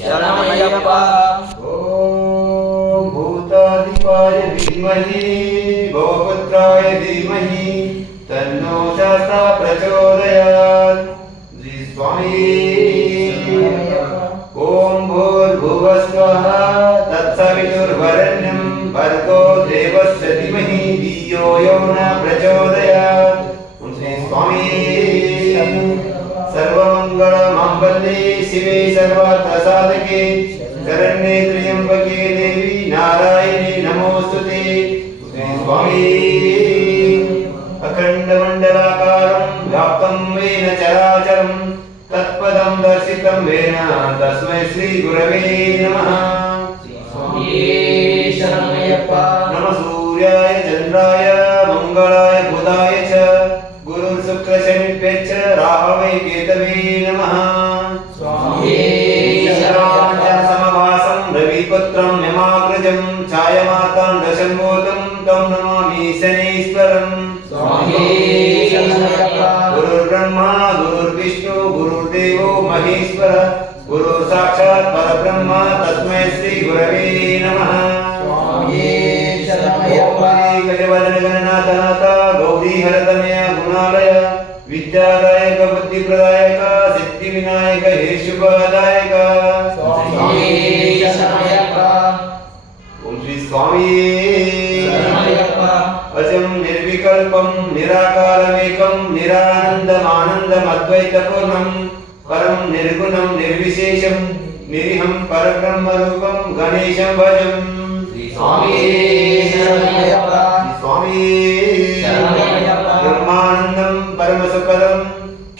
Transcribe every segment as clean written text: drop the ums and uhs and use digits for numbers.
शरणमय्यप्पा। ओम भूताधिपाय विद्महे भवपुत्राय धीमहि तन्नो शास्ता प्रचोदयात्। श्री स्वामी। ओम भूर्भुवस्वः तत्सवितुर्वरेण्यं भर्गो देवस्य धीमहि धियो यो न प्रचोदयात्। श्री स्वामी। सर्वमंगलमांगल्ये शिवे सर्वार्थसाधके शरण्ये त्र्यंबके देवी नारायणी नमोस्तुते। श्री स्वामी। अखंडमंडलाकारं व्याप्तं येन चराचरं तत्पदं दर्शितं येन तस्मै श्री गुरवे नमः। स्वामी शरणमय्यप्पा। नमः सूर्याय चंद्राय मंगलाय बुधाय च गुरुर्शुक्रशनिभ्यश्च राहवे केतवे नमः। स्वामी समभासं रविपुत्रं यमाग्रजं छायामार्ताण्डशम्भूतं तं नमामि शनीश्वरम्। स्वामी शरणमय्यप्पा। गुरुर्ब्रह्मा गुरुर्विष्णु गुरुर्देवो महेश्वर गुरु साक्षात् परब्रह्म तस्मै श्री गुरवे नमः। स्वामी शरणमय्यप्पा। गजवदन गणनाथ नाथ गौरी हरतनय गुणालय विद्यादायक बुद्धिप्रदायक सिद्धि विनायक हे शुभदायक। स्वामी शरणमय्यप्पा। ओम श्री स्वामी शरणमय्यप्पा। अजं निर्विकल्पं निराकारमेकं निरानन्दमानन्दमद्वैतपूर्णं परं निर्गुणं निर्विशेषं निरीहं परब्रह्मरूपं गणेशं भजं। श्री स्वामी शरणमय्यप्पा। स्वामी शरणमय्यप्पा। ब्रह्मानन्दं परमसुखदं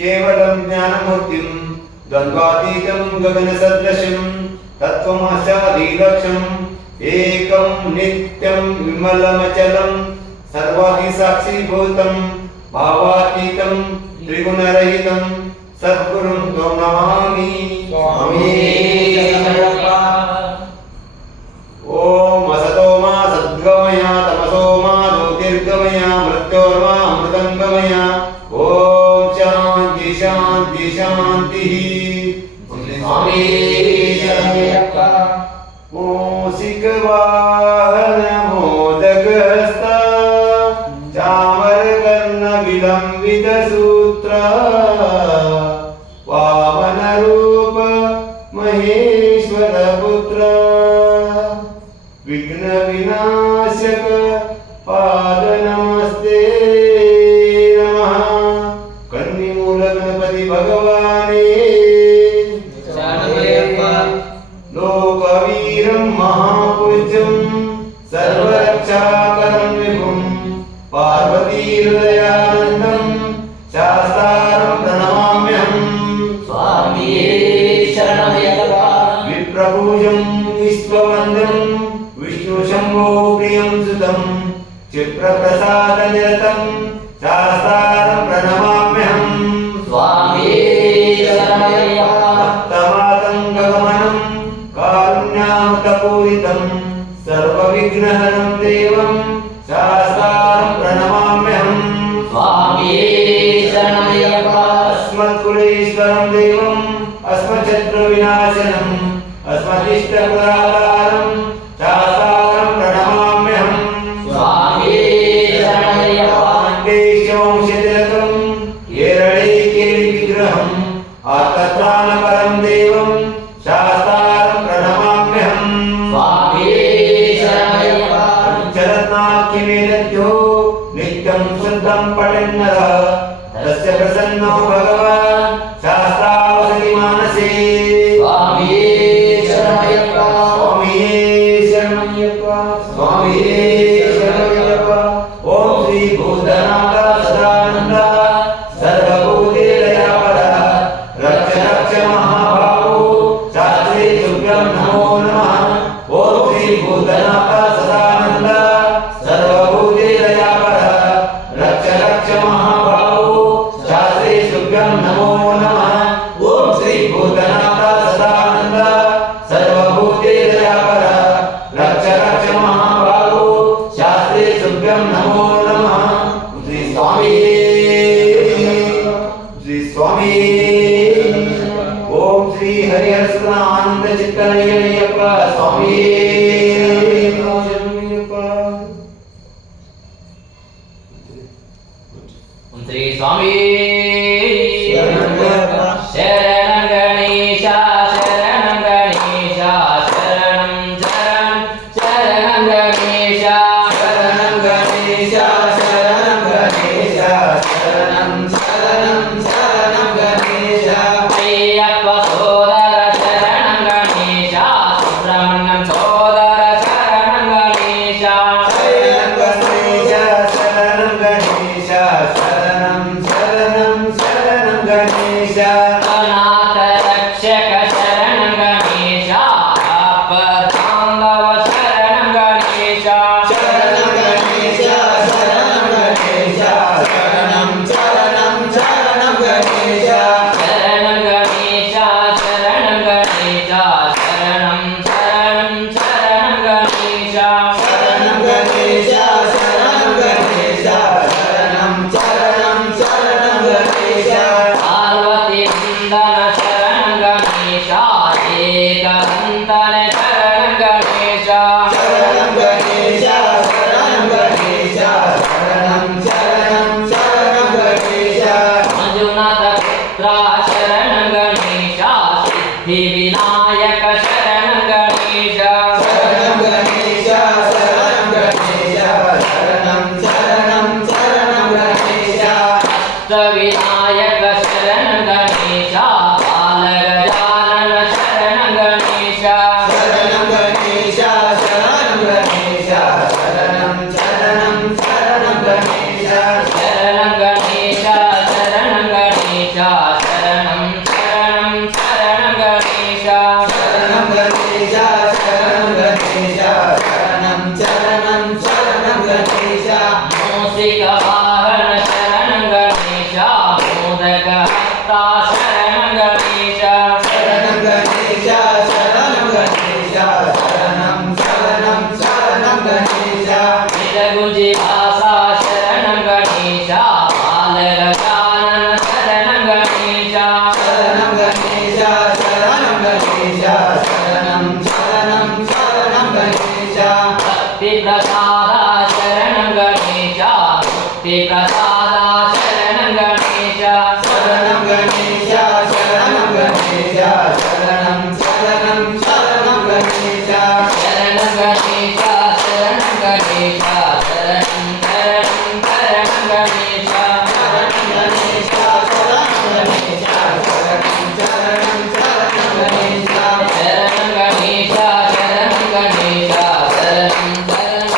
केवलं ज्ञानमूर्तिं द्वन्द्वातीतं गगनसदृशं तत्त्वमस्यादिलक्ष्यम् एकं नित्यं विमलमचलं सर्वाधिसाक्षीभूतं भावातीतं त्रिगुणरहितं सद्गुरुं त्वं नमामि। स्वामी शरणमय्यप्पा। ओम असतो मा सद्गमय तमसो मा ज्योतिर्गमय मृत्योर्मा अमृतंगमय। ओम शांति शांति शांति। स्वामी शरणमय्यप्पा। मूषिकवाहन मोदकहस्त चामरकर्ण विलंबित सूत्र वामनरूप महेश्वर पुत्र विघ्न विनाशक पाद नमस्ते नमः। कन्निमूल गणपति भगवाने शरणमय्यप्पा। लोकवीरं महापूज्यं सर्वरक्षाकरं विभुं पार्वती हृदयानन्दं शास्तारं प्रणमाम्यहम्। स्वामी शरणमय्यप्पा। विप्रभुजं विश्ववन्द्यं विष्णुशम्भो प्रियं सुतं क्षिप्रप्रसादनिरतं शास्तारं प्रणमाम्यहम्। स्वामी शरणमय्यप्पा। भक्तमातङ्गगमनं कारुण्यामृतपूरितं सर्वविघ्नहरं देवं शास्तारं प्रणमाम्यहम्। स्वामी शरणमय्यप्पा। अस्मत्कुलेश्वरं देवम् अस्मच्छत्रुविनाशनम् अस्मदिष्टपुराकारं शास्तारं प्रणमाम्यहम्। स्वामी शरणमय्यप्पा। पाण्डेशवंशतिलकं केरळे केलिविग्रहम् आर्तत्राणपरं देवं शास्तारं प्रणमाम्यहम्। स्वामी शरणमय्यप्पा। पञ्चरत्नाख्यमेलभ्यो नित्यं शुद्धं पठन्नरः तस्य प्रसन्नो भगवान् शास्त्रावसति मानसे। स्वामी शरणमय्यप्पा। ಆನಂದ ಚಿತ್ತನಯ್ಯನಯ್ಯಪ್ಪ ಸ್ವಾಮಿಯೇ ಶರಣಯ್ಯಪ್ಪ. ಶ್ರೀ ಸ್ವಾಮಿ ಶರಣಯ್ಯಪ್ಪ. ಶರಣ ಗಣೇಶ ಶರಣ ಗಣೇಶ ಶರಣಂ ಶರಣಂ ಶರಣಂ ಗಣೇಶ ಶರಣಂ ಗಣೇಶ ಶರಣಂ ಗಣೇಶ ಶರಣಂ ಶರಣಂ ಶರಣಂ ಗಣೇಶ. ಅಯ್ಯಪ್ಪ ಸೋದರ ಶರಣಂ ಗಣೇಶ ಸುಬ್ರಹ್ಮಣ್ಯಂ ಸೋದರ ಶರಣಂ ಗಣೇಶ ಶರಣಂ ಗಣೇಶ ಶರಣಂ ಗಣೇಶ ಶರಣಂ ಶರಣಂ ಶರಣಂ ಗಣೇಶ. ಅನಾಥ ರಕ್ಷಕ ಶರಣಂ ಗಣೇಶ ಆಪದಾಂಧವ ಶರಣಂ ಗಣೇಶ ಶರಣಂ ಗಣೇಶ ಶರಣಂ ಗಣೇಶ ಶರಣಂ ಶರಣಂ ಶರಣಂ ಗಣೇಶ. ಶರಣಂ ಗಣೇಶ ಶರಣಂ ಗಣೇಶ ಶರಣಂ ಶರಣಂ ಶರಣಂ ಗಣೇಶ ಶರಣಂ ಗಣೇಶ ಶರಣಂ ಗಣೇಶ ಶರಣಂ ಶರಣಂ ಶರಣಂ ಗಣೇಶ. ಪಾರ್ವತಿ ನಂದನ ಶರಣಂ ಗಣೇಶ ಏಕದಂತನ ಶರಣಂ ಗಣೇಶ ಶರಣಂ ಗಣೇಶ ಶರಣಂ ಗಣೇಶ ಶರಣಂ ಶರಣಂ ಶರಣಂ ಗಣೇಶ. ಮಂಜುನಾಥ ಪುತ್ರ ಶರಣಂ ಗಣೇಶ ಸಿದ್ಧಿ ವಿನಾಯಕ ಶರಣಂ ಗಣೇಶ ಶರಣಂ ಗಣೇಶ ಶರಣಂ ಗಣೇಶ ಶರಣಂ ಶರಣಂ ಶರಣಂ ಗಣೇಶ. ಅಷ್ಟ ವಿನಾಯಕ ಶರಣಂ ಗಣೇಶ ಬಾಲಗಜಾನನ ಶರಣಂ ಗಣೇಶ ಶರಣಂ ಗಣೇಶ ಶರಣಂ ಗಣೇಶ ಶರಣಂ ಶರಣಂ ಶರಣಂ ಗಣೇಶ. ಶರಣಂ ಗಣೇಶ ಶರಣಂ ಗಣೇಶ ಶರಣಂ ಶರಣಂ ಶರಣಂ ಗಣೇಶ ಶರಣಂ ಗಣೇಶ ಶರಣಂ ಗಣೇಶ ಶರಣಂ ಶರಣಂ ಶರಣಂ ಗಣೇಶ. ಮೂಸಿಕ ವಾಹನ ಶರಣಂ ಗಣೇಶ ಮೋದಕ ಹಸ್ತ ಶರಣಂ ಗಣೇಶ ಶರಣಂ ಗಣೇಶ ಶರಣಂ ಗಣೇಶ ಶರಣಂ ಶರಣಂ ಶರಣಂ ಗಣೇಶ. ನಿಜಗುಂಜಿ ವಾಸ ಶರಣಂ ಗಣೇಶ ಬಾಲಗಜಾನನ ಶರಣಂ ಗಣೇಶ ಶರಣಂ ಗಣೇಶ ಶರಣಂ ಗಣೇಶ ಶರಣಂ ಶರಣಂ ಶರಣಂ ಗಣೇಶ. ಭಕ್ತಿ ಪ್ರಸಾದ ಶರಣಂ ಗಣೇಶ ಮುಕ್ತಿ ಪ್ರಸಾದ ಶರಣಂ ಗಣೇಶ ಶರಣಂ ಗಣೇಶ ಶರಣಂ ಗಣೇಶ ಶರಣಂ ಶರಣಂ ಶರಣಂ ಗಣೇಶ. ಶರಣಂ ಗಣೇಶ ಶರಣಂ ಗಣೇಶ ಶರಣಂ ಶರಣಂ ಶರಣಂ ಗಣೇಶ ಶರಣಂ ಗಣೇಶ ಶರಣಂ ಗಣೇಶ ಶರಣಂ ಶರಣಂ ಶರಣಂ ಗಣೇಶ. ಶರಣಂ ಗಣೇಶ ಶರಣಂ ಗಣೇಶ ಶರಣಂ ಶರಣಂ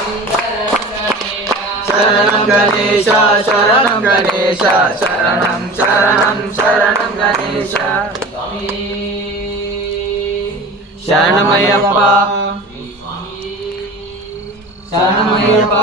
ಶರಣಂ ಗಣೇಶ ಶರಣಂ ಗಣೇಶ ಶರಣಂ ಗಣೇಶ ಶರಣಂ ಶರಣಂ ಶರಣಂ ಗಣೇಶ. ಸ್ವಾಮಿ ಶರಣಮಯ್ಯಪ್ಪ ಸ್ವಾಮಿ ಶರಣಮಯ್ಯಪ್ಪ